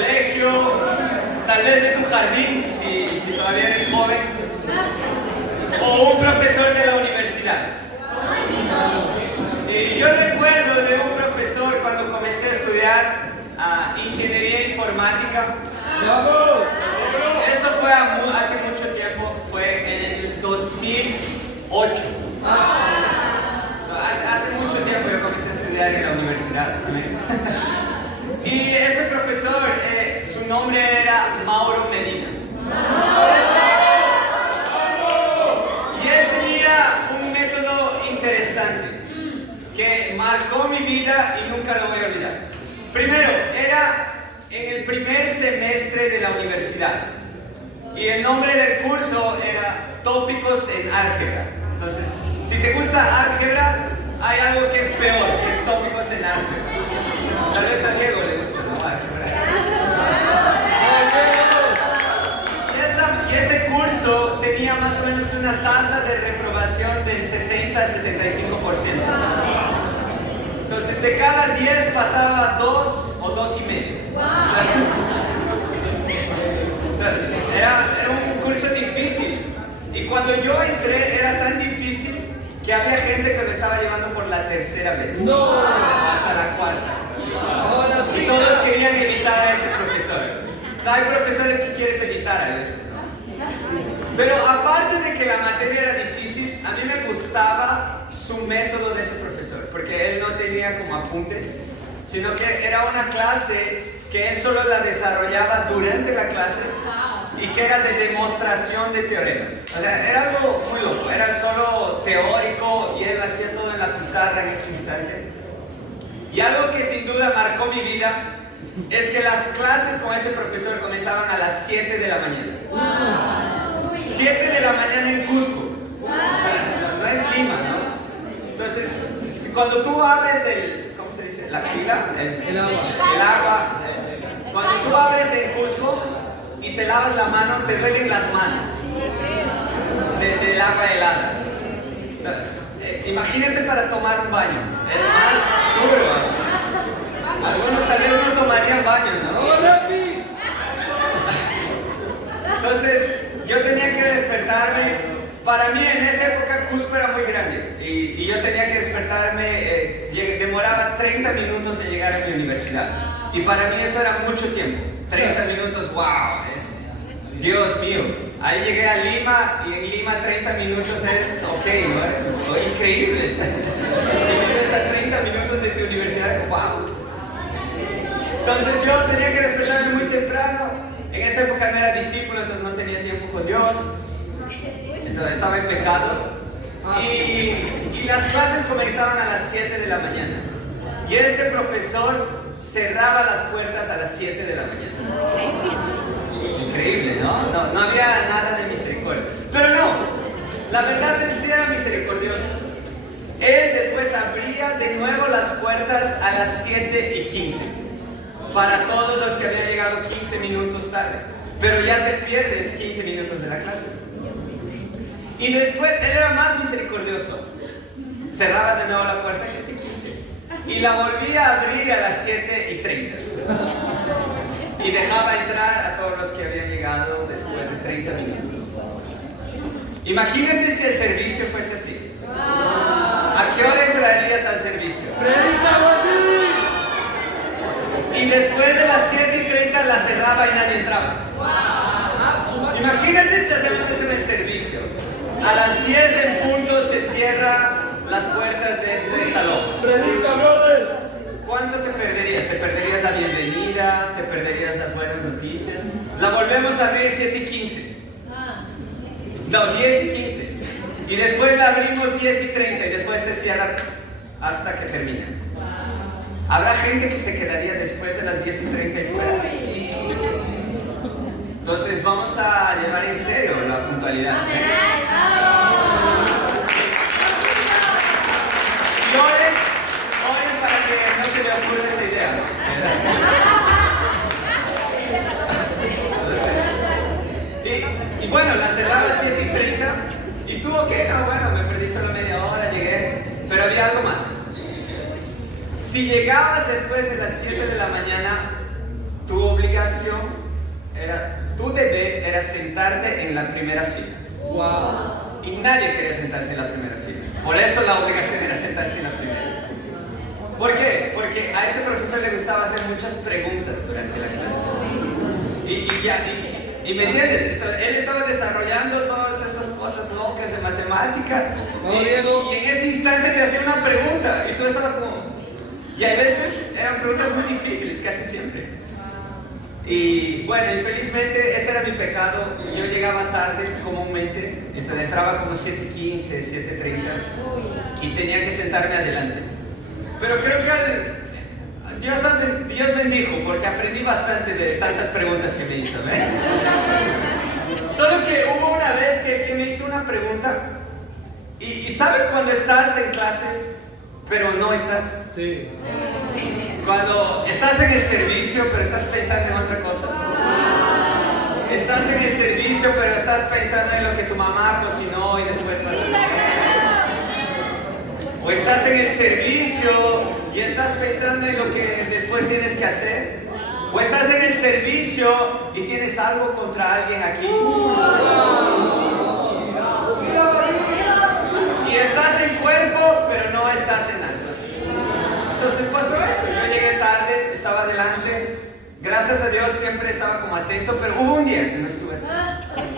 colegio, tal vez de tu jardín, si todavía eres joven, o un profesor de la universidad. Y yo recuerdo de un profesor cuando comencé a estudiar ingeniería informática. Eso fue hace mucho tiempo, fue en el 2008. Hace mucho tiempo yo comencé a estudiar en la universidad. Y este profesor, su nombre era Mauro Medina. Y él tenía un método interesante que marcó mi vida y nunca lo voy a olvidar. Primero, era en el primer semestre de la universidad y el nombre del curso era Tópicos en Álgebra. Entonces, si te gusta álgebra, hay algo que es peor, que es Tópicos en Álgebra. Tal vez a Diego le gusta, ¿no? Álgebra. Y ese curso tenía más o menos una tasa de reprobación del 70 al 75%. Entonces, de cada 10 pasaba 2 o 2,5. Era un curso difícil. Y cuando yo entré, era tan difícil que había gente que me estaba llevando por la tercera vez. ¡No! Hasta la cuarta. Y todos querían evitar a ese profesor. Hay profesores que quieres evitar a veces, ¿no? Pero aparte de que la materia era difícil, a mí me gustaba su método de ese profesor, porque él no tenía como apuntes, sino que era una clase que él solo la desarrollaba durante la clase y que era de demostración de teoremas. O sea, era algo muy loco, era solo teórico y él hacía todo en la pizarra en ese instante. Y algo que sin duda marcó mi vida es que las clases con ese profesor comenzaban a las 7 de la mañana. 7 de la mañana en Cusco. No es Lima, ¿no? Entonces, cuando tú abres ¿cómo se dice? La pila, el agua. Cuando tú abres en Cusco y te lavas la mano, te duelen las manos del agua helada. Imagínate para tomar un baño, es más duro. Algunos tal vez no tomarían baño, ¿no? Entonces, yo tenía que despertarme. Para mí en esa época Cusco era muy grande y yo tenía que despertarme, demoraba 30 minutos en llegar a mi universidad. Y para mí eso era mucho tiempo. 30 minutos, wow, Dios mío. Ahí llegué a Lima y en Lima 30 minutos es ok, ¿no? Es increíble. Si vives a 30 minutos de tu universidad, wow. Entonces yo tenía que despertarme muy temprano. En esa época no era discípulo, entonces no tenía tiempo con Dios. Entonces estaba en pecado. Y las clases comenzaban a las 7 de la mañana. Y este profesor cerraba las puertas a las 7 de la mañana. Increíble, ¿no? No había nada de misericordia. Pero no, la verdad él sí era misericordioso. Él después abría de nuevo las puertas a las 7:15 para todos los que habían llegado 15 minutos tarde. Pero ya te pierdes 15 minutos de la clase. Y después él era más misericordioso. Cerraba de nuevo la puerta a 7:15 y la volvía a abrir a las 7:30. Y dejaba entrar a todos los que habían llegado después de 30 minutos. Imagínate si el servicio fuese así. ¿A qué hora entrarías al servicio? Y después de las 7:30 la cerraba y nadie entraba. Imagínate si hacemos eso en el servicio. A las 10 en punto se cierran las puertas de este salón. ¿Cuánto te perderías? ¿Te perderías la bienvenida? ¿Te perderías las buenas noticias? La volvemos a abrir 7:15. No, 10:15. Y después la abrimos 10:30 y después se cierra hasta que termina. Habrá gente que se quedaría después de las 10:30 y fuera. Entonces vamos a llevar en serio la puntualidad. Y oren para que no se le ocurra esa idea. Y bueno, la cerraba a 7:30 y tuvo que, bueno, me perdí solo media hora, llegué, pero había algo más. Si llegabas después de las 7 de la mañana, tu obligación obligación, tu deber era sentarte en la primera fila. Wow. Y nadie quería sentarse en la primera fila. Por eso la obligación era sentarse en la primera. ¿Por qué? Porque a este profesor le gustaba hacer muchas preguntas durante la clase. Y ¿me entiendes? Él estaba desarrollando todas esas cosas locas de matemática. Y en ese instante te hacía una pregunta. Y tú estabas como... Y a veces eran preguntas muy difíciles, casi siempre. Y bueno, infelizmente ese era mi pecado. Yo llegaba tarde comúnmente, entonces entraba como 7:15, 7:30 y tenía que sentarme adelante. Pero creo que Dios bendijo porque aprendí bastante de tantas preguntas que me hizo. Solo que hubo una vez que me hizo una pregunta y ¿sabes cuando estás en clase pero no estás? Sí. Cuando estás en el servicio pero estás pensando en otra cosa. Estás en el servicio pero estás pensando en lo que tu mamá cocinó y después vas a comer. O estás en el servicio y estás pensando en lo que después tienes que hacer. O estás en el servicio y tienes algo contra alguien aquí. Y estás en cuerpo pero no estás en alma. Entonces pasó eso, yo llegué tarde, estaba adelante, gracias a Dios siempre estaba como atento, pero hubo un día que no estuve atento.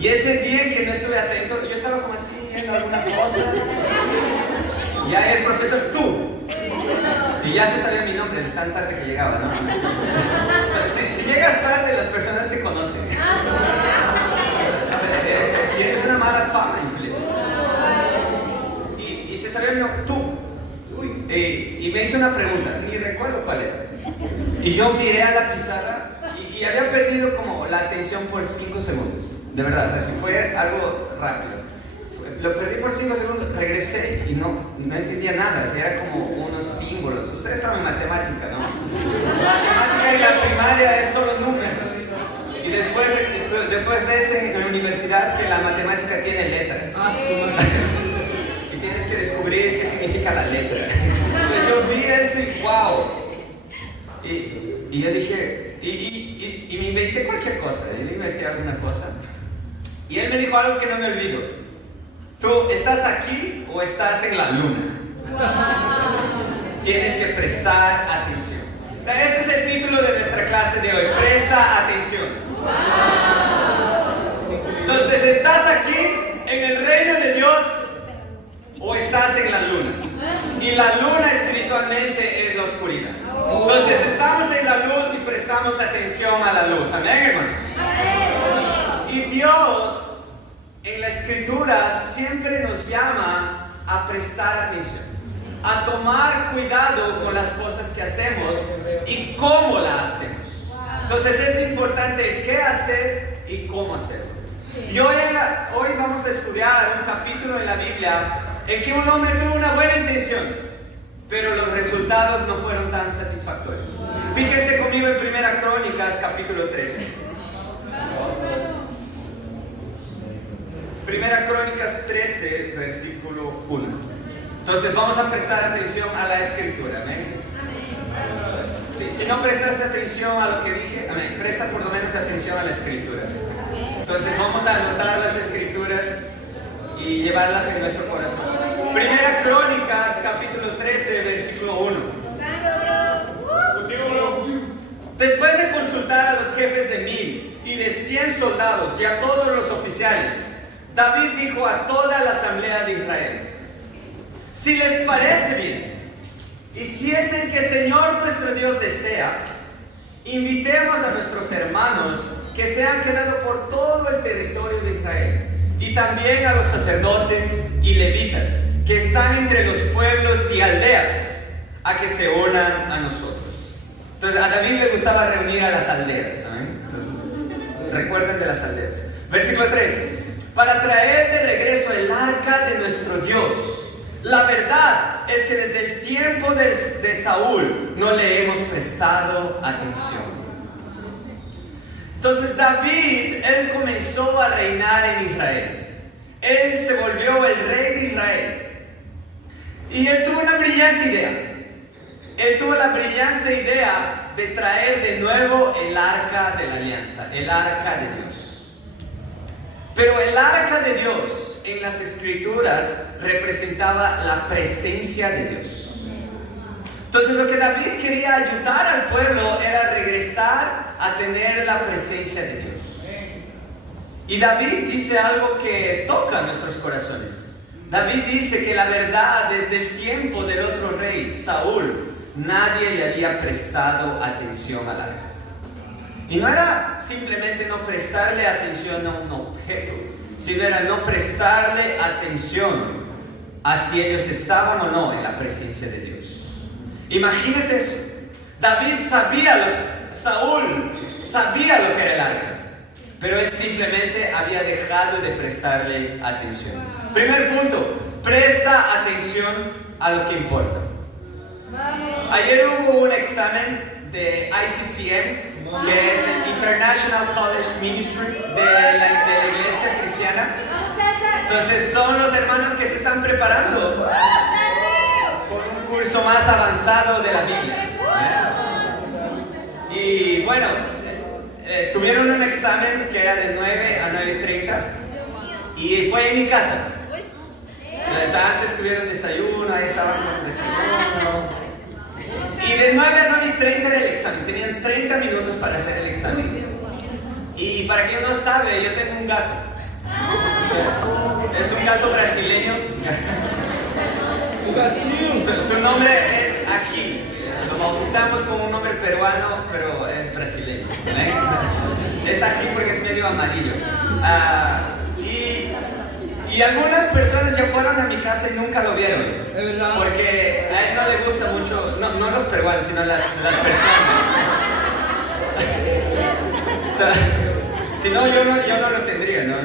Y ese día en que no estuve atento, yo estaba como así, viendo alguna cosa, y ahí el profesor, tú, y ya se sabía mi nombre de tan tarde que llegaba, ¿no? Entonces, si llegas tarde, las personas te conocen. Tienes una mala fama, infeliz. Y se sabía mi nombre, tú. Y me hizo una pregunta, ni recuerdo cuál era. Y yo miré a la pizarra y había perdido como la atención por 5 segundos. De verdad, así fue algo rápido. Lo perdí por 5 segundos, regresé y no entendía nada. Así era como unos símbolos. Ustedes saben matemática, ¿no? Matemática en la primaria es solo números. Y después ves en la universidad que la matemática tiene letras. Y tienes que descubrir qué significa la letra. Entonces yo vi eso y wow. Y yo dije, y me inventé cualquier cosa, me inventé alguna cosa. Y él me dijo algo que no me olvido. ¿Tú estás aquí o estás en la luna? Tienes que prestar atención. Ese es el título de nuestra clase de hoy, presta atención. Entonces, ¿estás aquí en el reino de Dios o estás en la luna? Y la luna espiritualmente es la oscuridad. Entonces estamos en la luz y prestamos atención a la luz. Amén, hermanos. Y Dios en la escritura siempre nos llama a prestar atención, a tomar cuidado con las cosas que hacemos y cómo las hacemos. Entonces es importante el qué hacer y cómo hacerlo. Y hoy vamos a estudiar un capítulo en la Biblia en que un hombre tuvo una buena intención, pero los resultados no fueron tan satisfactorios. Fíjense conmigo en Primera Crónicas, capítulo 13. Primera Crónicas 13, versículo 1. Entonces vamos a prestar atención a la escritura, ¿amén? Si no prestas atención a lo que dije, amén, presta por lo menos atención a la escritura. Entonces vamos a anotar las escrituras y llevarlas en nuestro corazón. Primera Crónicas, capítulo 13, versículo 1. Después de consultar a los jefes de 1000 y de 100 soldados y a todos los oficiales, David dijo a toda la asamblea de Israel: si les parece bien, y si es el que el Señor nuestro Dios desea, invitemos a nuestros hermanos que se han quedado por todo el territorio de Israel, y también a los sacerdotes y levitas que están entre los pueblos y aldeas, a que se unan a nosotros. Entonces a David le gustaba reunir a las aldeas, ¿saben? Recuerden de las aldeas. Versículo 3. Para traer de regreso el arca de nuestro Dios. La verdad es que desde el tiempo de Saúl no le hemos prestado atención. Entonces David, él comenzó a reinar en Israel. Él se volvió el rey de Israel. Y él tuvo una brillante idea. Él tuvo la brillante idea de traer de nuevo el arca de la alianza, el arca de Dios. Pero el arca de Dios en las escrituras representaba la presencia de Dios. Entonces lo que David quería ayudar al pueblo era regresar a tener la presencia de Dios. Y David dice algo que toca nuestros corazones. David dice que la verdad, desde el tiempo del otro rey, Saúl, nadie le había prestado atención al arca. Y no era simplemente no prestarle atención a un objeto, sino era no prestarle atención a si ellos estaban o no en la presencia de Dios. Imagínate eso. Saúl sabía lo que era el arca, pero él simplemente había dejado de prestarle atención. Primer punto, presta atención a lo que importa. Ayer hubo un examen de ICCM, que es el International College Ministry de la iglesia cristiana. Entonces son los hermanos que se están preparando con un curso más avanzado de la Biblia. Y bueno, tuvieron un examen que era de 9 a 9:30 y fue en mi casa. Antes tuvieron desayuno, ahí estaban con el desayuno. Y de 9 a 9:30 era el examen, tenían 30 minutos para hacer el examen. Y para quien no sabe, yo tengo un gato. Es un gato brasileño. Su nombre es Ají. Lo bautizamos como un nombre peruano, pero es brasileño. Es Ají porque es medio amarillo. Y algunas personas ya fueron a mi casa y nunca lo vieron. Porque a él no le gusta mucho, no los peruanos, sino las personas. Si no, yo no lo tendría, ¿no?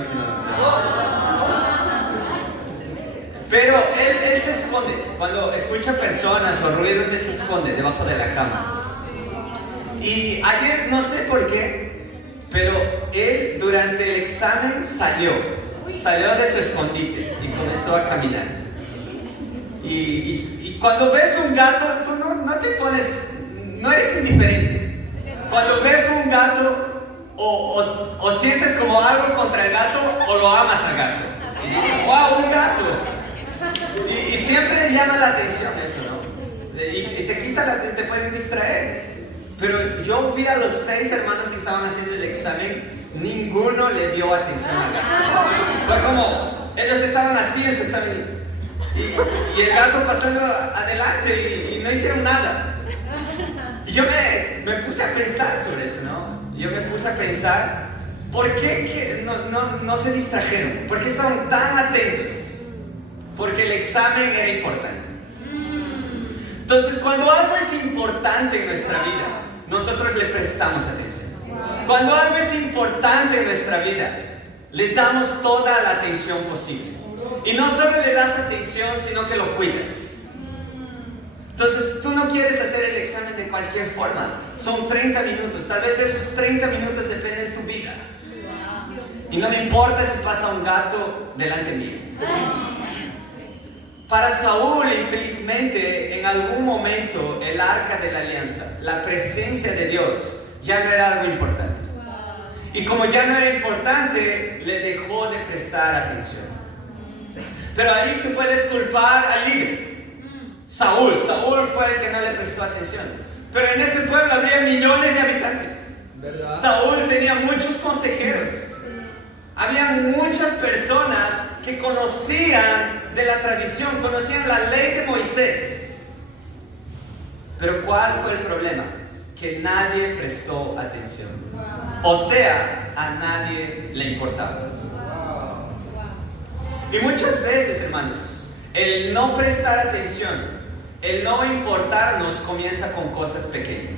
Pero él se esconde. Cuando escucha personas o ruidos, él se esconde debajo de la cama. Y ayer, no sé por qué, pero él durante el examen salió de su escondite y comenzó a caminar. Y cuando ves un gato, tú no te pones, no eres indiferente. Cuando ves un gato, o sientes como algo contra el gato, o lo amas al gato. Y dices, wow, un gato. Y siempre llama la atención eso, ¿no? Y te pueden distraer. Pero yo vi a los 6 hermanos que estaban haciendo el examen, ninguno le dio atención al gato. Fue como, ellos estaban así en su examen y el gato pasando adelante y no hicieron nada. Y yo me puse a pensar sobre eso, ¿no? Yo me puse a pensar, ¿por qué no se distrajeron? ¿Por qué estaban tan atentos? Porque el examen era importante. Entonces, cuando algo es importante en nuestra vida, nosotros le prestamos atención. Cuando algo es importante en nuestra vida, le damos toda la atención posible. Y no solo le das atención, sino que lo cuidas. Entonces, tú no quieres hacer el examen de cualquier forma. Son 30 minutos. Tal vez de esos 30 minutos depende de tu vida. Y no me importa si pasa un gato delante mío. Para Saúl, infelizmente, en algún momento, el arca de la alianza, la presencia de Dios, ya no era algo importante. Y como ya no era importante, le dejó de prestar atención. Pero ahí tú puedes culpar al líder. Saúl fue el que no le prestó atención. Pero en ese pueblo había millones de habitantes. ¿Verdad? Saúl tenía muchos consejeros. Había muchas personas que conocían de la tradición, conocían la ley de Moisés. Pero ¿cuál fue el problema? Que nadie prestó atención. O sea, a nadie le importaba. Y muchas veces, hermanos, el no prestar atención, el no importarnos comienza con cosas pequeñas.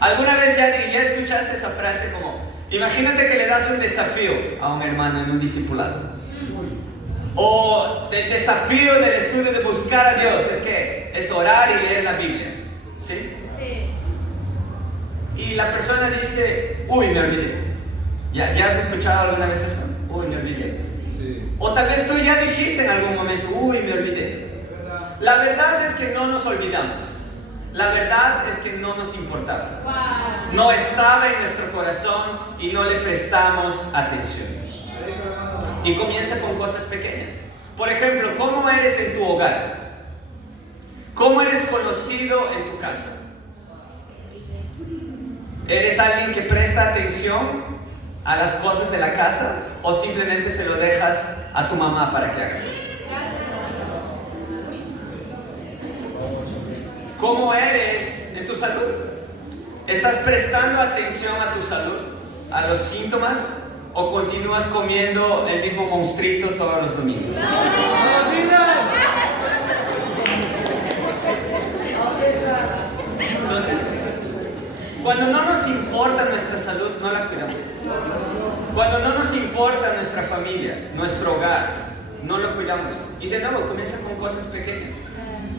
¿Alguna vez ya escuchaste esa frase como, imagínate que le das un desafío a un hermano en un discipulado? O el desafío del estudio de buscar a Dios es orar y leer la Biblia. ¿Sí? Sí. Y la persona dice, uy, me olvidé. ¿Ya has escuchado alguna vez eso? Uy, me olvidé. Sí. O tal vez tú ya dijiste en algún momento, uy, me olvidé. La verdad es que no nos olvidamos. La verdad es que no nos importaba. No estaba en nuestro corazón y no le prestamos atención. Y comienza con cosas pequeñas. Por ejemplo, ¿cómo eres en tu hogar? ¿Cómo eres conocido en tu casa? ¿Eres alguien que presta atención a las cosas de la casa o simplemente se lo dejas a tu mamá para que haga todo? ¿Cómo eres en tu salud? ¿Estás prestando atención a tu salud, a los síntomas, o continúas comiendo el mismo monstruito todos los domingos? Entonces, cuando no nos importa nuestra salud, no la cuidamos. Cuando no nos importa nuestra familia, nuestro hogar, no lo cuidamos. Y de nuevo, comienza con cosas pequeñas.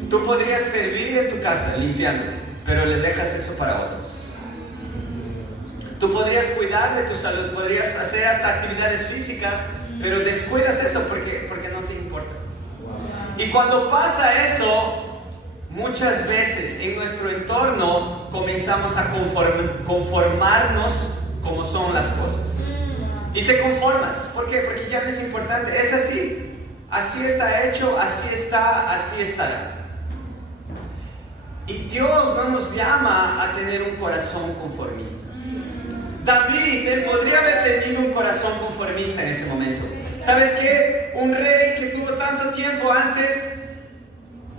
Tú podrías servir en tu casa limpiando, pero le dejas eso para otros. Tú podrías cuidar de tu salud, podrías hacer hasta actividades físicas, pero descuidas eso porque no te importa. Y cuando pasa eso, muchas veces en nuestro entorno comenzamos a conformarnos como son las cosas. Y te conformas. ¿Por qué? Porque ya no es importante. Es así. Así está hecho, así está, así estará. Y Dios no nos llama a tener un corazón conformista. David, él podría haber tenido un corazón conformista en ese momento. ¿Sabes qué? Un rey que tuvo tanto tiempo antes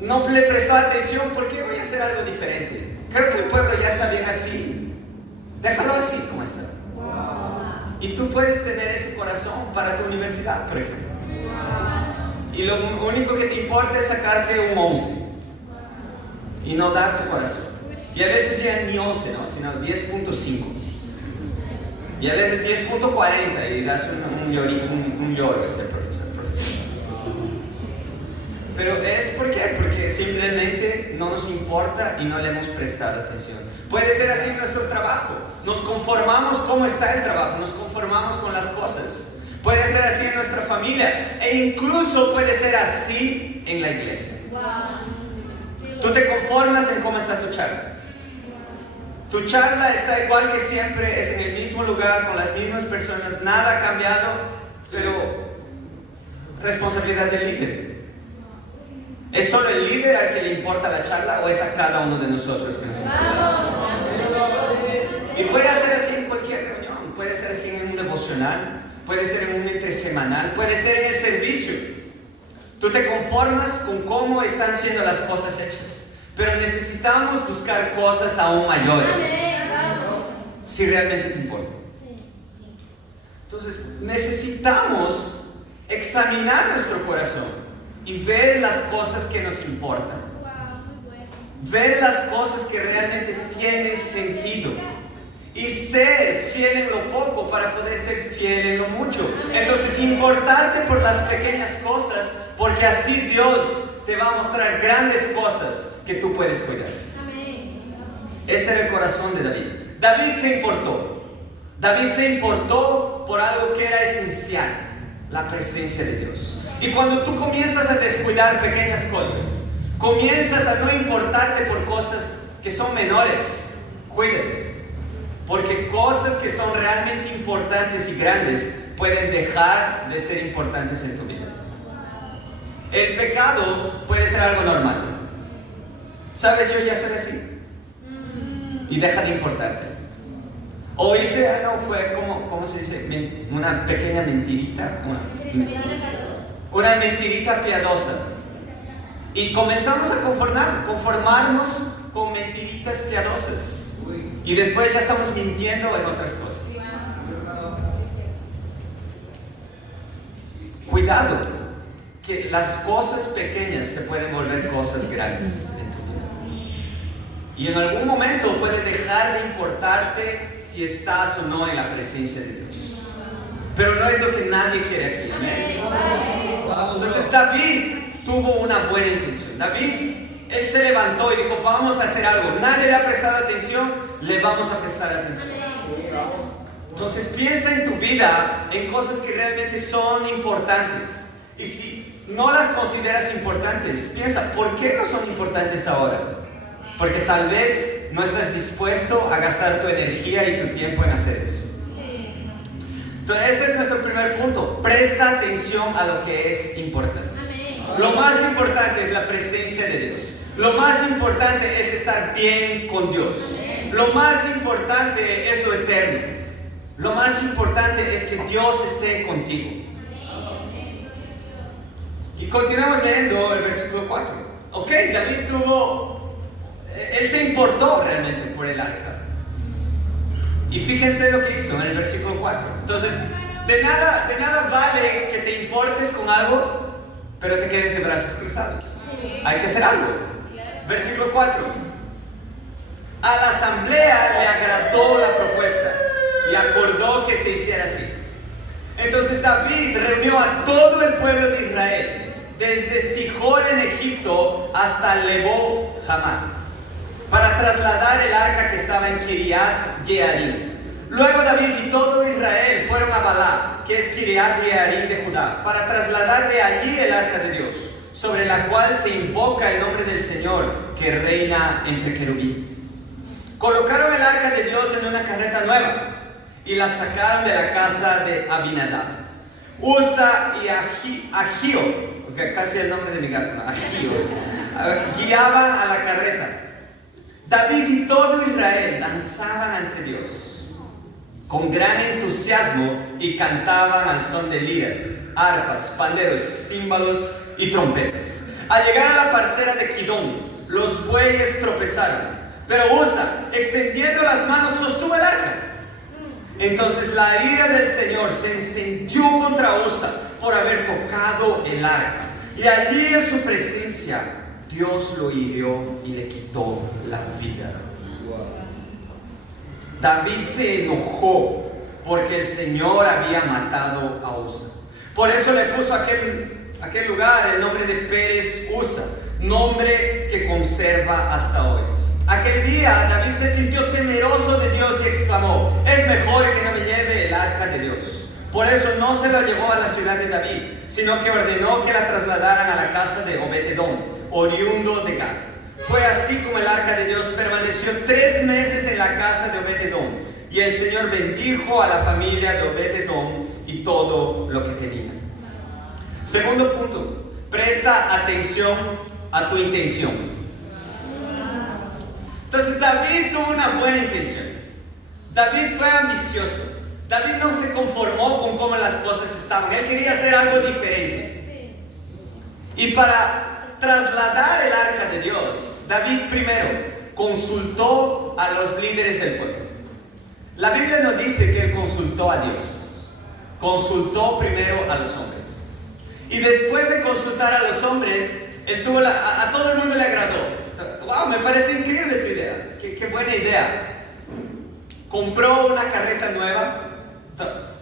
no le prestó atención. ¿Por qué voy a hacer algo diferente? Creo que el pueblo ya está bien así. Déjalo así como está. Y tú puedes tener ese corazón para tu universidad, por ejemplo. Y lo único que te importa es sacarte un 11 y no dar tu corazón. Y a veces llegan ni 11, ¿no? Sino 10.5. Y a veces 10.40 y das un lloro ese profesor. Pero es ¿por qué? Porque simplemente no nos importa y no le hemos prestado atención. Puede ser así en nuestro trabajo. Nos conformamos cómo está el trabajo, nos conformamos con las cosas. Puede ser así en nuestra familia e incluso puede ser así en la iglesia. Tú te conformas en cómo está tu charla. Tu charla está igual que siempre, es en el mismo lugar, con las mismas personas, nada ha cambiado, pero responsabilidad del líder. ¿Es solo el líder al que le importa la charla o es a cada uno de nosotros que nos importa la charla? Y puede ser así en cualquier reunión, puede ser así en un devocional, puede ser en un entresemanal, puede ser en el servicio. Tú te conformas con cómo están siendo las cosas hechas. Pero necesitamos buscar cosas aún mayores, si realmente te importa. Entonces, necesitamos examinar nuestro corazón y ver las cosas que nos importan. Ver las cosas que realmente tienen sentido. Y ser fiel en lo poco para poder ser fiel en lo mucho. Entonces, importarte por las pequeñas cosas, porque así Dios te va a mostrar grandes cosas que tú puedes cuidar. Ese era el corazón de David. David se importó. David se importó por algo que era esencial, la presencia de Dios. Y cuando tú comienzas a descuidar pequeñas cosas, comienzas a no importarte por cosas que son menores, cuídate. Porque cosas que son realmente importantes y grandes pueden dejar de ser importantes en tu vida. El pecado puede ser algo normal. ¿Sabes? Yo ya soy así. Y deja de importarte. O hice algo, fue como, ¿cómo se dice? Una pequeña mentirita. Una mentirita piadosa. Y comenzamos a conformarnos con mentiritas piadosas. Y después ya estamos mintiendo en otras cosas. Cuidado, que las cosas pequeñas se pueden volver cosas grandes. Y en algún momento puede dejar de importarte si estás o no en la presencia de Dios. Pero no es lo que nadie quiere aquí. Amén. Entonces David tuvo una buena intención. David, él se levantó y dijo, vamos a hacer algo. Nadie le ha prestado atención, le vamos a prestar atención. Entonces piensa en tu vida, en cosas que realmente son importantes. Y si no las consideras importantes, piensa, ¿por qué no son importantes ahora? Porque tal vez no estás dispuesto a gastar tu energía y tu tiempo en hacer eso. Entonces ese es nuestro primer punto. Presta atención a lo que es importante. Lo más importante es la presencia de Dios. Lo más importante es estar bien con Dios. Lo más importante es lo eterno. Lo más importante es que Dios esté contigo. Y continuamos leyendo el versículo 4. Ok, David él se importó realmente por el arca. Y fíjense lo que hizo en el versículo 4. Entonces, de nada vale que te importes con algo, pero te quedes de brazos cruzados. Hay que hacer algo. Versículo 4. A la asamblea le agradó la propuesta y acordó que se hiciera así. Entonces David reunió a todo el pueblo de Israel, desde Sijón en Egipto hasta Lebo Hamat, para trasladar el arca que estaba en Kiriat Jearim. Luego David y todo Israel fueron a Balá, que es Kiriat Jearim de Judá, para trasladar de allí el arca de Dios, sobre la cual se invoca el nombre del Señor, que reina entre querubines. Colocaron el arca de Dios en una carreta nueva y la sacaron de la casa de Abinadab. Usa y Agío, casi el nombre de mi gato, Agío, guiaban a la carreta. David y todo Israel danzaban ante Dios con gran entusiasmo y cantaban al son de liras, arpas, panderos, címbalos y trompetas. Al llegar a la parcela de Kidón, los bueyes tropezaron, pero Usa, extendiendo las manos, sostuvo el arca. Entonces la ira del Señor se encendió contra Usa por haber tocado el arca, y allí en su presencia Dios lo hirió y le quitó la vida. David se enojó porque el Señor había matado a Usa. Por eso le puso a aquel lugar el nombre de Pérez Usa, nombre que conserva hasta hoy. Aquel día David se sintió temeroso de Dios y exclamó: es mejor que no me lleve el arca de Dios. Por eso no se lo llevó a la ciudad de David, sino que ordenó que la trasladaran a la casa de Obed-Edom, oriundo de Gat. Fue así como el arca de Dios permaneció 3 meses en la casa de Obed-Edom, y el Señor bendijo a la familia de Obed-Edom y todo lo que tenía. Segundo punto, presta atención a tu intención. Entonces David tuvo una buena intención. David fue ambicioso. David no se conformó con cómo las cosas estaban. Él quería hacer algo diferente. Y para trasladar el arca de Dios, David primero consultó a los líderes del pueblo. La Biblia nos dice que él consultó a Dios. Consultó primero a los hombres. Y después de consultar a los hombres, él tuvo a todo el mundo le agradó. Wow, me parece increíble tu idea. Qué buena idea. Compró una carreta nueva.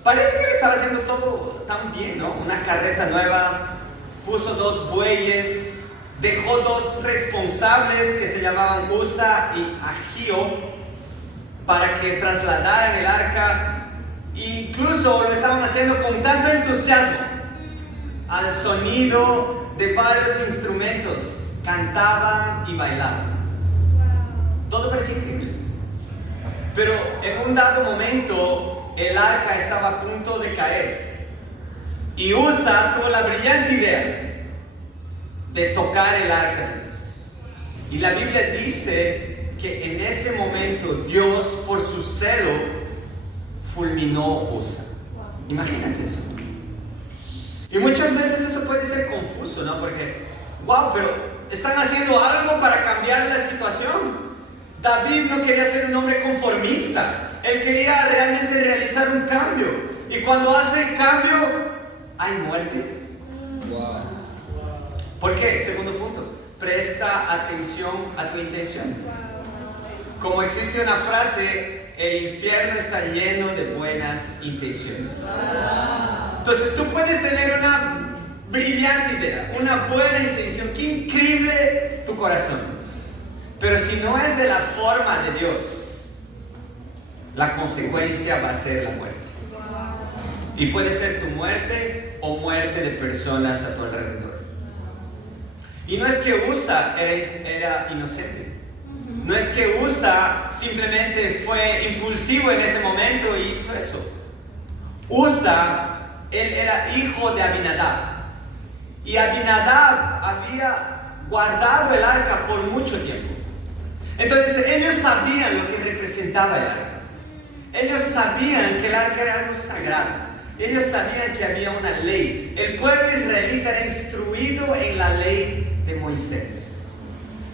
Parece que le estaba haciendo todo tan bien, ¿no? Una carreta nueva. Puso 2 bueyes. Dejó 2 responsables que se llamaban Usa y Agío para que trasladaran el arca. Incluso lo estaban haciendo con tanto entusiasmo, al sonido de varios instrumentos. Cantaban y bailaban. Todo parecía increíble. Pero en un dado momento el arca estaba a punto de caer. Y Usa tuvo la brillante idea de tocar el arca de Dios. Y la Biblia dice que en ese momento Dios, por su celo, fulminó a Usa. Imagínate eso. Y muchas veces eso puede ser confuso, ¿no? Porque, wow, pero están haciendo algo para cambiar la situación. David no quería ser un hombre conformista. Él quería realmente realizar un cambio. Y cuando hace el cambio, hay muerte. Wow. ¿Por qué? Segundo punto. Presta atención a tu intención. Como existe una frase, el infierno está lleno de buenas intenciones. Entonces tú puedes tener una brillante idea, una buena intención, qué increíble tu corazón. Pero si no es de la forma de Dios, la consecuencia va a ser la muerte. Y puede ser tu muerte o muerte de personas a tu alrededor. Y no es que Usa era inocente. No es que Usa simplemente fue impulsivo en ese momento y hizo eso. Usa, él era hijo de Abinadab. Y Abinadab había guardado el arca por mucho tiempo. Entonces ellos sabían lo que representaba el arca. Ellos sabían que el arca era algo sagrado. Ellos sabían que había una ley. El pueblo israelita era instruido en la ley de Moisés.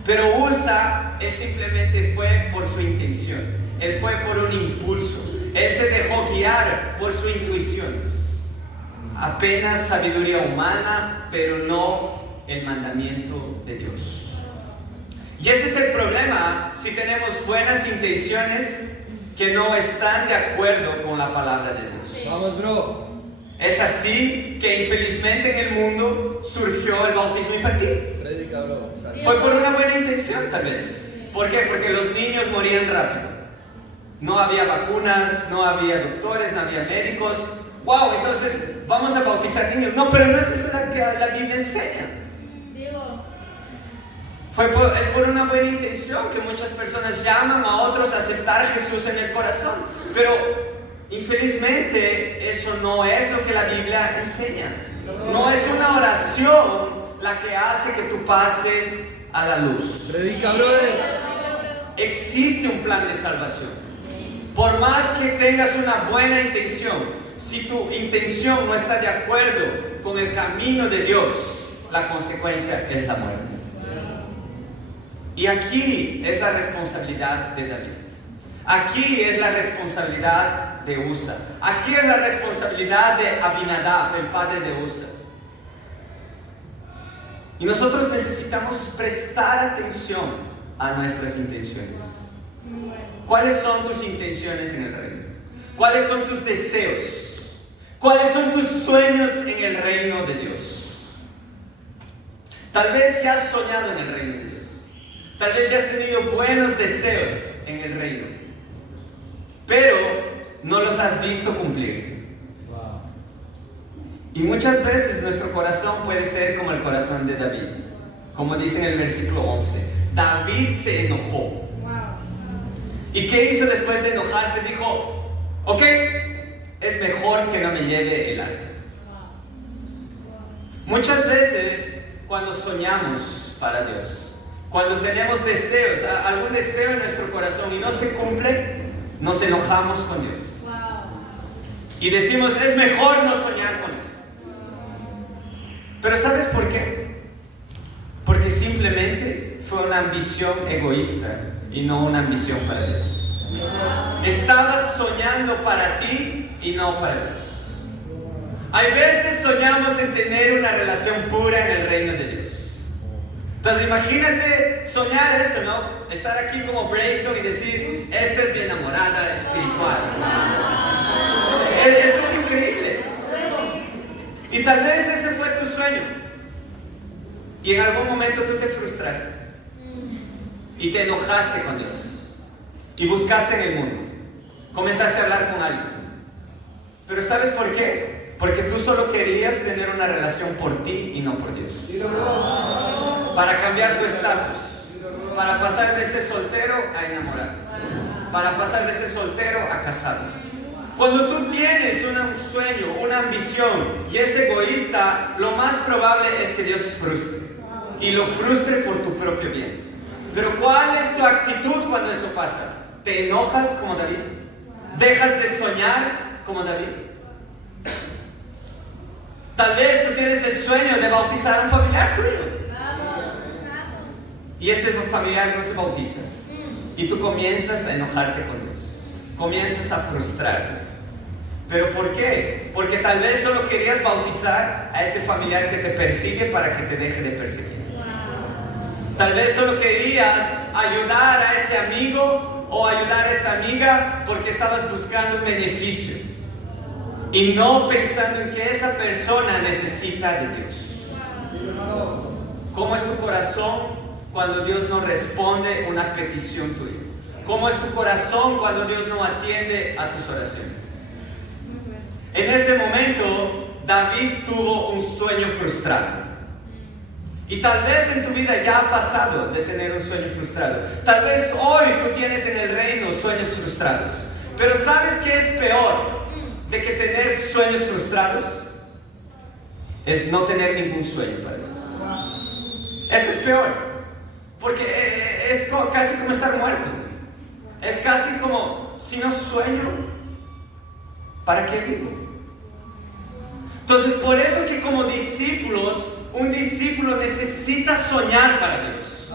Pero Usa, él simplemente fue por su intención. Él fue por un impulso. Él se dejó guiar por su intuición. Apenas sabiduría humana, pero no el mandamiento de Dios. Y ese es el problema si tenemos buenas intenciones que no están de acuerdo con la palabra de Dios. Vamos, bro. Es así que infelizmente en el mundo surgió el bautismo infantil. Predica, bro. Fue por una buena intención, tal vez. ¿Por qué? Porque los niños morían rápido. No había vacunas, no había doctores, no había médicos. ¡Wow! Entonces vamos a bautizar niños. No, pero no es eso lo que la Biblia enseña. Es por una buena intención que muchas personas llaman a otros a aceptar a Jesús en el corazón. Pero infelizmente eso no es lo que la Biblia enseña. No es una oración la que hace que tú pases a la luz. Predica, brother. Existe un plan de salvación. Por más que tengas una buena intención, si tu intención no está de acuerdo con el camino de Dios, la consecuencia es la muerte. Y aquí es la responsabilidad de David. Aquí es la responsabilidad de Usa. Aquí es la responsabilidad de Abinadab, el padre de Usa. Y nosotros necesitamos prestar atención a nuestras intenciones. ¿Cuáles son tus intenciones en el reino? ¿Cuáles son tus deseos? ¿Cuáles son tus sueños en el reino de Dios? Tal vez ya has soñado en el reino de Dios. Tal vez ya has tenido buenos deseos en el reino, pero no los has visto cumplirse. Y muchas veces nuestro corazón puede ser como el corazón de David. Como dice en el versículo 11, David se enojó. ¿Y qué hizo después de enojarse? Dijo, ok, es mejor que no me lleve el arca. Muchas veces cuando soñamos para Dios, cuando tenemos deseos, algún deseo en nuestro corazón y no se cumple, nos enojamos con Dios. Y decimos, es mejor no soñar con eso. Pero ¿sabes por qué? Porque simplemente fue una ambición egoísta y no una ambición para Dios. Estabas soñando para ti y no para Dios. Hay veces soñamos en tener una relación pura en el reino de Dios. Entonces imagínate soñar eso, ¿no? Estar aquí como Brayson y decir, esta es mi enamorada espiritual. Eso es increíble. Y tal vez ese fue tu sueño. Y en algún momento tú te frustraste. Y te enojaste con Dios. Y buscaste en el mundo. Comenzaste a hablar con alguien. Pero ¿sabes por qué? Porque tú solo querías tener una relación por ti y no por Dios. Para cambiar tu estatus. Para pasar de ser soltero a enamorado. Para pasar de ser soltero a casado. Cuando tú tienes un sueño, una ambición y es egoísta, lo más probable es que Dios frustre. Y lo frustre por tu propio bien. Pero ¿cuál es tu actitud cuando eso pasa? ¿Te enojas como David? ¿Dejas de soñar como David? Tal vez tú tienes el sueño de bautizar a un familiar tuyo. Y ese familiar no se bautiza. Y tú comienzas a enojarte con Dios. Comienzas a frustrarte. ¿Pero por qué? Porque tal vez solo querías bautizar a ese familiar que te persigue para que te deje de perseguir. Tal vez solo querías ayudar a ese amigo o ayudar a esa amiga porque estabas buscando un beneficio y no pensando en que esa persona necesita de Dios. ¿Cómo es tu corazón cuando Dios no responde una petición tuya? ¿Cómo es tu corazón cuando Dios no atiende a tus oraciones? En ese momento, David tuvo un sueño frustrado. Y tal vez en tu vida ya ha pasado de tener un sueño frustrado. Tal vez hoy tú tienes en el reino sueños frustrados. Pero ¿sabes qué es peor de que tener sueños frustrados? Es no tener ningún sueño para Dios. Eso es peor. Porque es casi como estar muerto. Es casi como, si no sueño, ¿para qué vivo? Entonces, por eso que como discípulos, un discípulo necesita soñar para Dios.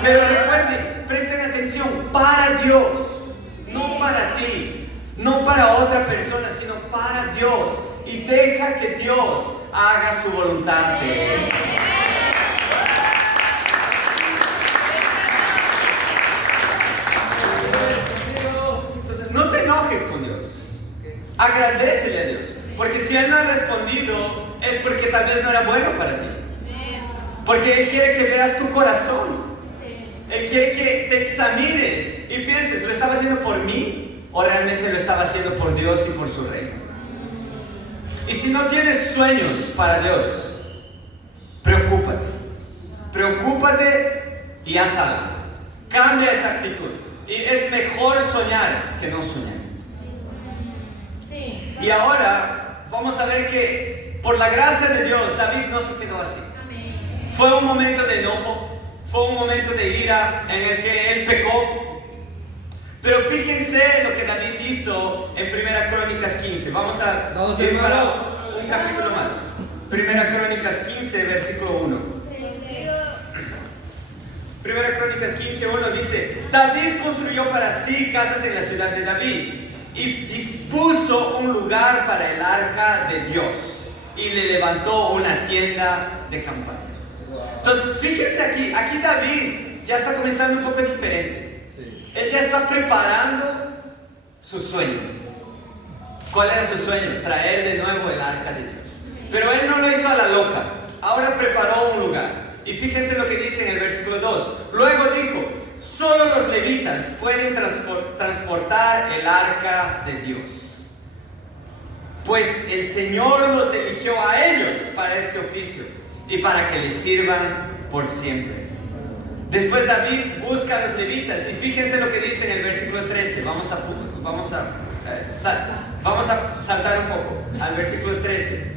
Pero recuerden, presten atención, para Dios, no para ti, no para otra persona, sino para Dios. Y deja que Dios haga su voluntad de Él. Entonces, no te enojes con Dios. Agradécele a Dios. Porque si Él no ha respondido, es porque tal vez no era bueno para ti. Porque Él quiere que veas tu corazón. Él quiere que te examines y pienses, ¿lo estaba haciendo por mí? ¿O realmente lo estaba haciendo por Dios y por su reino? Y si no tienes sueños para Dios, preocúpate. Preocúpate y haz algo. Cambia esa actitud. Y es mejor soñar que no soñar. Y ahora vamos a ver que por la gracia de Dios, David no se quedó así. Fue un momento de enojo, fue un momento de ira en el que él pecó. Pero fíjense lo que David hizo en 1 Crónicas 15. Vamos a ir para un capítulo más. 1 Crónicas 15, versículo 1. 1 Crónicas 15, 1 dice: David construyó para sí casas en la ciudad de David y dispuso un lugar para el arca de Dios y le levantó una tienda de campaña. Entonces fíjense aquí David ya está comenzando un poco diferente. Él ya está preparando su sueño. ¿Cuál era su sueño? Traer de nuevo el arca de Dios. Pero él no lo hizo a la loca. Ahora preparó un lugar. Y fíjense lo que dice en el versículo 2. Luego dijo: solo los levitas pueden transportar el arca de Dios, pues el Señor los eligió a ellos para este oficio y para que les sirvan por siempre. Después David busca a los levitas y fíjense lo que dice en el versículo 13. Vamos a saltar un poco al versículo 13.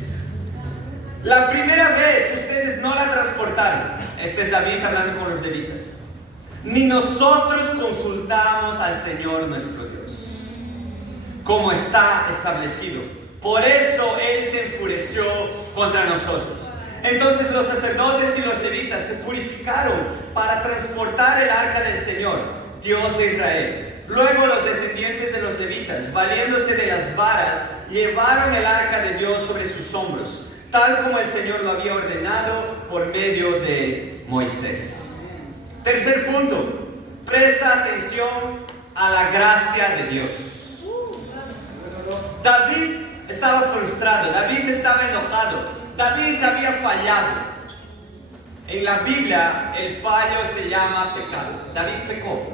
La primera vez ustedes no la transportaron. Este es David hablando con los levitas. Ni nosotros consultamos al Señor nuestro Dios, como está establecido. Por eso Él se enfureció contra nosotros. Entonces los sacerdotes y los levitas se purificaron para transportar el arca del Señor, Dios de Israel. Luego los descendientes de los levitas, valiéndose de las varas, llevaron el arca de Dios sobre sus hombros, tal como el Señor lo había ordenado por medio de Moisés. Tercer punto, presta atención a la gracia de Dios. David estaba frustrado, David estaba enojado, David había fallado. En la Biblia el fallo se llama pecado. David pecó,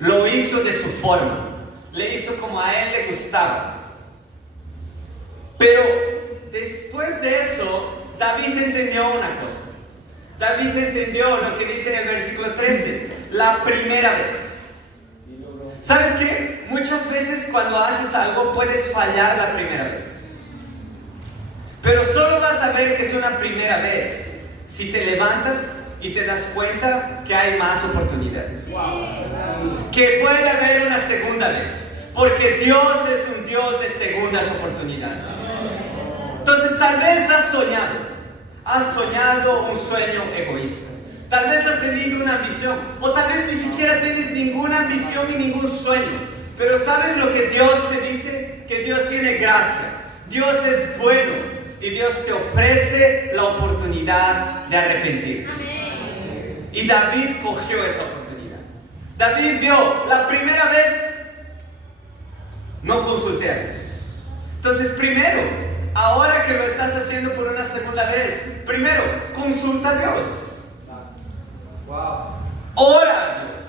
lo hizo de su forma, le hizo como a él le gustaba. Pero después de eso, David entendió una cosa. David entendió lo que dice en el versículo 13, la primera vez. ¿Sabes qué? Muchas veces cuando haces algo puedes fallar la primera vez. Pero solo vas a ver que es una primera vez si te levantas y te das cuenta que hay más oportunidades. Que puede haber una segunda vez. Porque Dios es un Dios de segundas oportunidades. Entonces tal vez has soñado un sueño egoísta. Tal vez has tenido una ambición, o tal vez ni siquiera tienes ninguna ambición y ningún sueño. Pero ¿sabes lo que Dios te dice? Que Dios tiene gracia. Dios es bueno y Dios te ofrece la oportunidad de arrepentirte. Y David cogió esa oportunidad. David vio, la primera vez no consulté a Dios. Entonces primero, ahora que lo estás haciendo por una segunda vez, primero, consulta a Dios. Ora a Dios.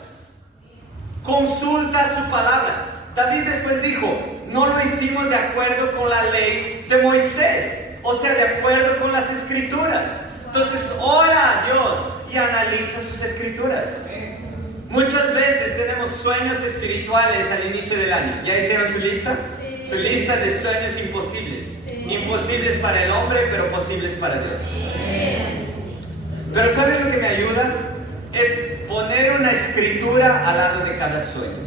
Consulta su palabra. David después dijo: no lo hicimos de acuerdo con la ley de Moisés, o sea, de acuerdo con las escrituras. Entonces ora a Dios y analiza sus escrituras. Muchas veces tenemos sueños espirituales al inicio del año. ¿Ya hicieron su lista? Sí. Su lista de sueños imposibles. Sí. Imposibles para el hombre, pero posibles para Dios. Sí. Pero ¿sabes lo que me ayuda? Es poner una escritura al lado de cada sueño.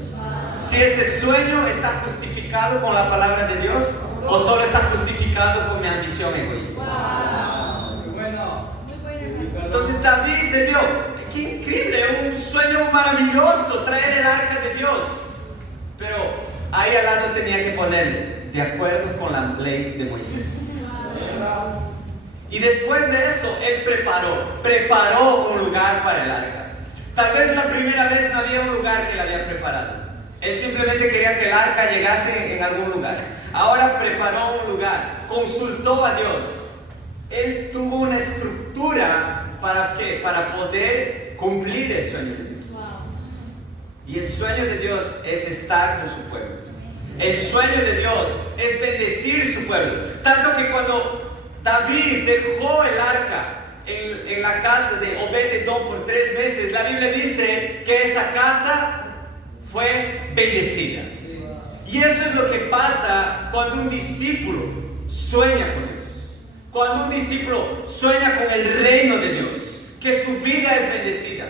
Si ese sueño está justificado con la palabra de Dios o solo está justificado con mi ambición egoísta. Entonces David debió, qué increíble, un sueño maravilloso, traer el arca de Dios. Pero ahí al lado tenía que ponerle, de acuerdo con la ley de Moisés. Y después de eso, él preparó un lugar para el arca. Tal vez la primera vez no había un lugar que le había preparado. Él simplemente quería que el arca llegase en algún lugar. Ahora preparó un lugar, consultó a Dios. Él tuvo una estructura ¿para qué? Para poder cumplir el sueño de Dios. Y el sueño de Dios es estar con su pueblo. El sueño de Dios es bendecir su pueblo. Tanto que cuando David dejó el arca en la casa de Obed-Edom por 3 meses, la Biblia dice que esa casa fue bendecida. Y eso es lo que pasa cuando un discípulo sueña con Dios. Cuando un discípulo sueña con el reino de Dios, que su vida es bendecida.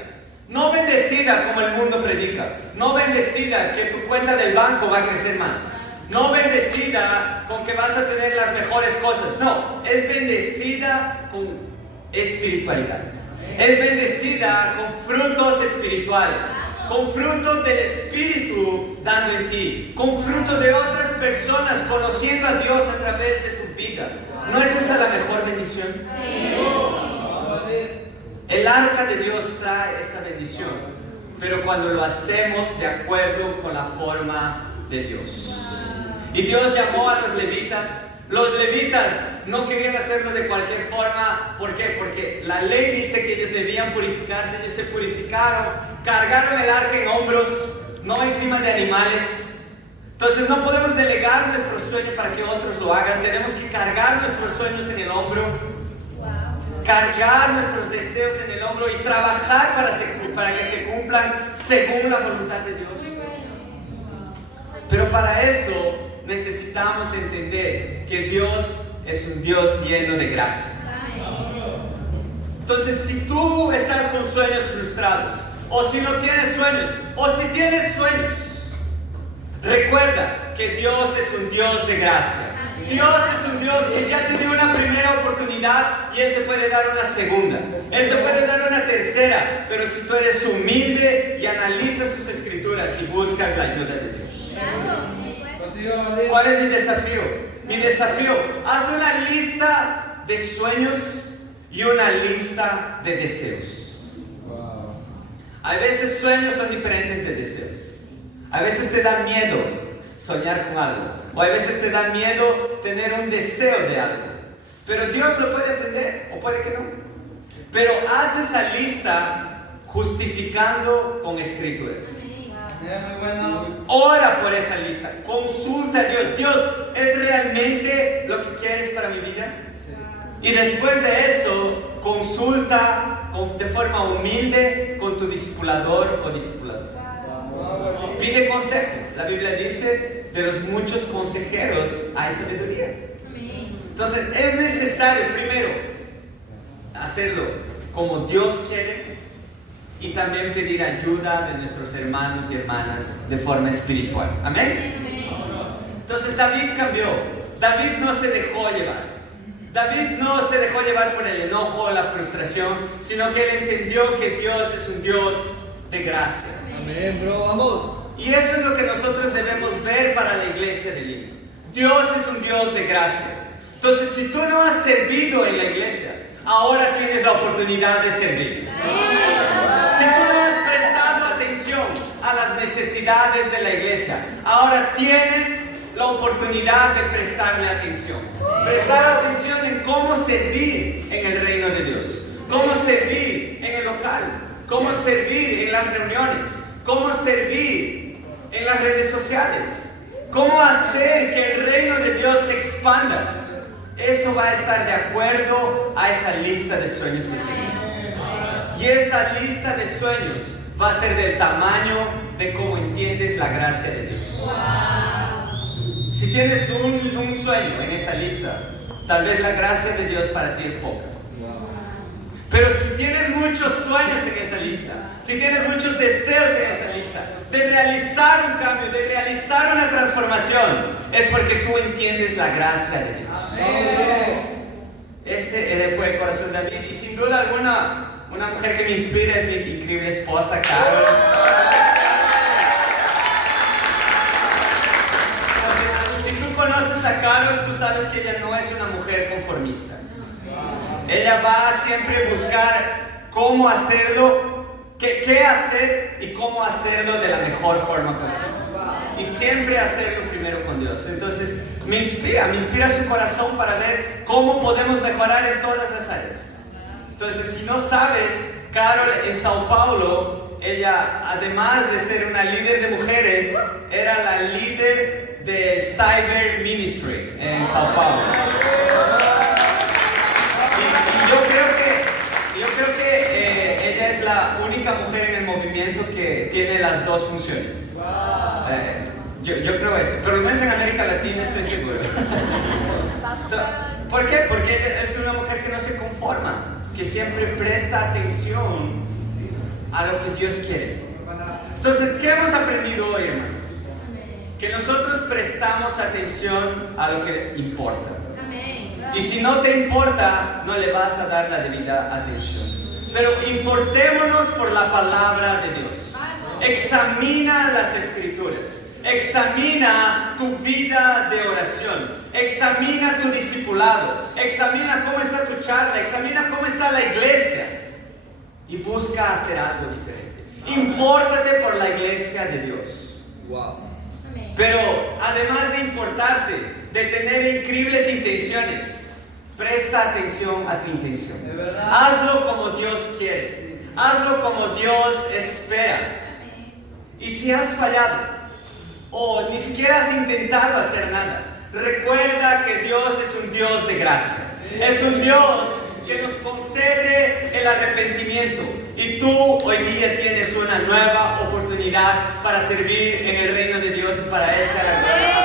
No bendecida como el mundo predica. No bendecida que tu cuenta del banco va a crecer más. No bendecida con que vas a tener las mejores cosas. No, es bendecida con espiritualidad. Es bendecida con frutos espirituales. Con frutos del Espíritu dando en ti. Con frutos de otras personas conociendo a Dios a través de tu vida. ¿No es esa la mejor bendición? Sí. El arca de Dios trae esa bendición, pero cuando lo hacemos de acuerdo con la forma de Dios. Y Dios llamó a los levitas. Los levitas no querían hacerlo de cualquier forma. ¿Por qué? Porque la ley dice que ellos debían purificarse. Ellos se purificaron, cargaron el arca en hombros, no encima de animales. Entonces no podemos delegar nuestro sueño para que otros lo hagan. Tenemos que cargar nuestros sueños en el hombro, cargar nuestros deseos en el hombro y trabajar para que se cumplan según la voluntad de Dios. Pero para eso necesitamos entender que Dios es un Dios lleno de gracia. Entonces, si tú estás con sueños frustrados, o si no tienes sueños, o si tienes sueños, recuerda que Dios es un Dios de gracia. Dios es un Dios que ya te dio una primera oportunidad y Él te puede dar una segunda. Él te puede dar una tercera, pero si tú eres humilde y analizas sus escrituras y buscas la ayuda de Dios. ¿Cuál es mi desafío? Mi desafío, haz una lista de sueños y una lista de deseos. A veces sueños son diferentes de deseos. A veces te da miedo soñar con algo. O a veces te da miedo tener un deseo de algo. Pero Dios lo puede atender, o puede que no. Pero haz esa lista justificando con escrituras. Ora por esa lista. Consulta a Dios. Dios, ¿es realmente lo que quieres para mi vida? Y después de eso, consulta de forma humilde con tu discipulador o discipuladora. Pide consejo. La Biblia dice, de los muchos consejeros hay sabiduría. Entonces es necesario primero hacerlo como Dios quiere y también pedir ayuda de nuestros hermanos y hermanas de forma espiritual. Amén. Entonces David cambió. David no se dejó llevar. David no se dejó llevar por el enojo o la frustración, sino que él entendió que Dios es un Dios de gracia. Amén, bro, vamos. Y eso es lo que nosotros debemos ver para la iglesia de Lima. Dios es un Dios de gracia. Entonces, si tú no has servido en la iglesia, ahora tienes la oportunidad de servir. Si tú no has prestado atención a las necesidades de la iglesia, ahora tienes la oportunidad de prestarle atención. Prestar atención en cómo servir en el reino de Dios. Cómo servir en el local. Cómo servir en las reuniones. Cómo servir en las redes sociales. Cómo hacer que el reino de Dios se expanda. eso va a estar de acuerdo a esa lista de sueños que tienes. Y esa lista de sueños va a ser del tamaño de cómo entiendes la gracia de Dios. Si tienes un sueño en esa lista, tal vez la gracia de Dios para ti es poca. Pero si tienes muchos sueños en esa lista, si tienes muchos deseos en esa lista, de realizar un cambio, de realizar una transformación, es porque tú entiendes la gracia de Dios. Ese fue el corazón de David. Y sin duda alguna, una mujer que me inspira es mi increíble esposa, Carol. Entonces, si tú conoces a Carol, tú sabes que ella no es una mujer conformista. Ella va a siempre buscar cómo hacerlo, qué hacer y cómo hacerlo de la mejor forma posible. Y siempre hacerlo primero con Dios. Entonces me inspira su corazón para ver cómo podemos mejorar en todas las áreas. Entonces, si no sabes, Carol en Sao Paulo, ella, además de ser una líder de mujeres, era la líder de Cyber Ministry en Sao Paulo. Yo creo que ella es la única mujer en el movimiento que tiene las dos funciones. Yo creo eso, pero al menos en América Latina estoy seguro. ¿Por qué? Porque ella es una mujer que no se conforma, que siempre presta atención a lo que Dios quiere. Entonces, ¿qué hemos aprendido hoy, hermanos? Que nosotros prestamos atención a lo que importa. Y si no te importa, no le vas a dar la debida atención. Pero importémonos por la palabra de Dios. Examina las Escrituras. Examina tu vida de oración. Examina tu discipulado. Examina cómo está tu charla. Examina cómo está la iglesia. Y busca hacer algo diferente. Impórtate por la iglesia de Dios. Pero además de importarte, de tener increíbles intenciones, presta atención a tu intención. Hazlo como Dios quiere. Hazlo como Dios espera. Y si has fallado o ni siquiera has intentado hacer nada, recuerda que Dios es un Dios de gracia. Es un Dios que nos concede el arrepentimiento. Y tú hoy día tienes una nueva oportunidad para servir en el reino de Dios y para Él sea la gloria.